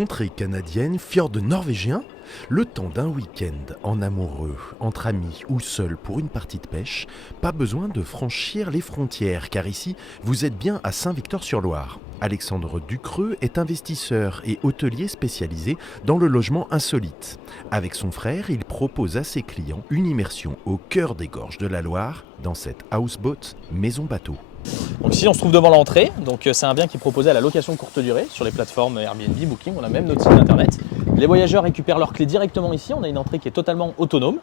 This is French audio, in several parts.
contrées canadiennes, fjords norvégiens, le temps d'un week-end en amoureux, entre amis ou seul pour une partie de pêche, pas besoin de franchir les frontières car ici, vous êtes bien à Saint-Victor-sur-Loire. Alexandre Ducreux est investisseur et hôtelier spécialisé dans le logement insolite. Avec son frère, il propose à ses clients une immersion au cœur des gorges de la Loire dans cette houseboat maison bateau. Donc ici on se trouve devant l'entrée, donc c'est un bien qui est proposé à la location courte durée sur les plateformes Airbnb, Booking, on a même notre site internet. Les voyageurs récupèrent leurs clés directement ici, on a une entrée qui est totalement autonome.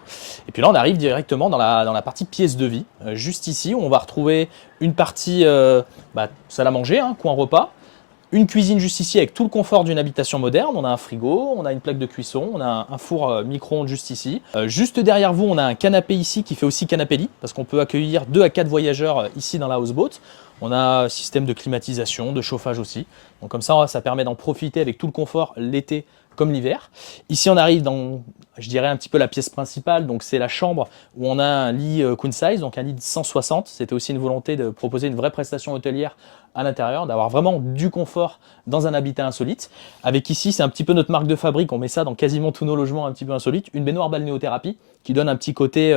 Et puis là on arrive directement dans la partie pièce de vie, juste ici où on va retrouver une partie salle à manger, coin repas. Une cuisine juste ici avec tout le confort d'une habitation moderne. On a un frigo, on a une plaque de cuisson, on a un four micro-ondes juste ici. Juste derrière vous, on a un canapé ici qui fait aussi canapé lit parce qu'on peut accueillir 2 à 4 voyageurs ici dans la houseboat. On a un système de climatisation, de chauffage aussi. Donc comme ça permet d'en profiter avec tout le confort l'été comme l'hiver. Ici, on arrive dans, je dirais, un petit peu la pièce principale. Donc c'est la chambre où on a un lit queen size, donc un lit de 160. C'était aussi une volonté de proposer une vraie prestation hôtelière à l'intérieur, d'avoir vraiment du confort dans un habitat insolite. Avec ici, c'est un petit peu notre marque de fabrique, on met ça dans quasiment tous nos logements un petit peu insolites, une baignoire balnéothérapie qui donne un petit côté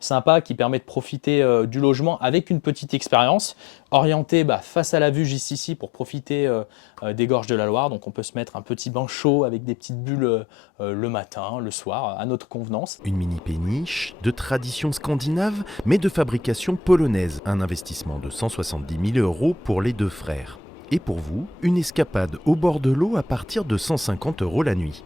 sympa, qui permet de profiter du logement avec une petite expérience, orientée face à la vue juste ici pour profiter des gorges de la Loire. Donc on peut se mettre un petit bain chaud avec des petites bulles le matin, le soir, à notre convenance. Une mini péniche de tradition scandinave, mais de fabrication polonaise. Un investissement de 170 000 € pour les 2 frères. Et pour vous, une escapade au bord de l'eau à partir de 150 € la nuit.